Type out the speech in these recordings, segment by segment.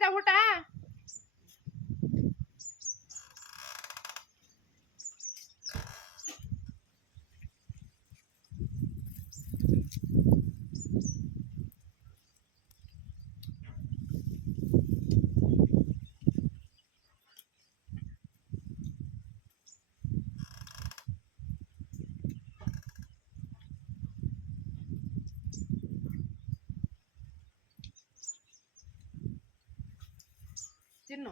ಆಯ್ತಾ ಊಟ? ತಿನ್ನು.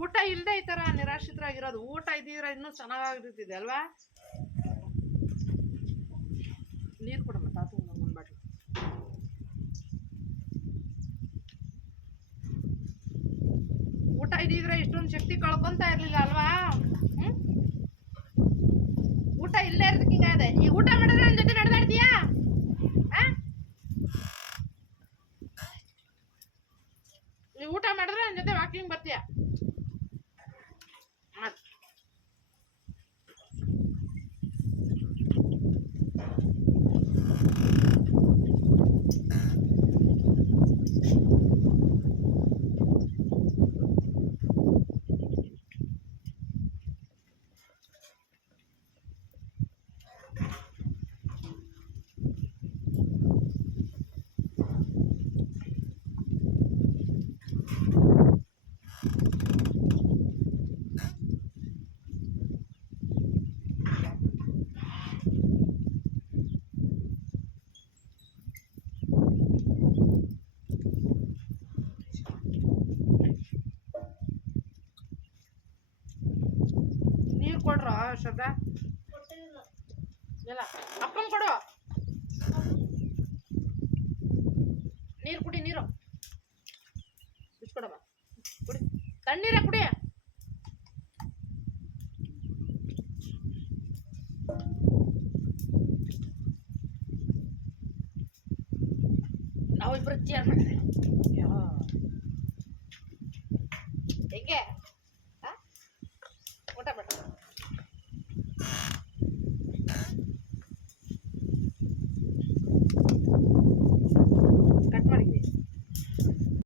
ಊಟ ಇಲ್ಲದೆ ಈ ತರ ನಿರಾಶ್ರಿತರಾಗಿರೋದು. ಊಟ ಇದ್ದಿದ್ರೆ ಇನ್ನೂ ಚೆನ್ನಾಗಿರ್ತಿದೆ ಅಲ್ವಾ? ನೀರು ಕೊಡಮ್ಮ ತಾತು ಒಂದು ಬಾಟ್ಲು. ಊಟ ಇದ್ದಿದ್ರೆ ಇಷ್ಟೊಂದು ಶಕ್ತಿ ಕಳ್ಕೊಂತ ಇರ್ಲಿಲ್ಲ ಅಲ್ವಾ? ಊಟ ಇಲ್ಲೇ ಇರೋದಕ್ಕೆ ಹಿಂಗಾದೆ. ಈ ಊಟ ಮಾಡಿದ್ರೆ ನನ್ನ ಜೊತೆ ನಡೆದಾಡ್ತೀಯಾ? ಈ ಊಟ ಮಾಡಿದ್ರೆ ನನ್ನ ಜೊತೆ ವಾಕಿಂಗ್ ಬರ್ತೀಯ? ನೀರು ಕೊಡ್ರ ಶ್ರದ್ಧಾ? ಇಲ್ಲ ಅಪ್ಪನ್ ಕೊಡು. ನೀರು ಕುಡಿ, ನೀರು ಬಿಸ್ಕೊಡಮ್ಮ. ಕುಡಿ, ತಣ್ಣೀರ ಕುಡಿ. ನಾವಿಬ್ರು ಚೇರ್ ಮಾಡ್ತೀವಿ. ಹೆಂಗೆ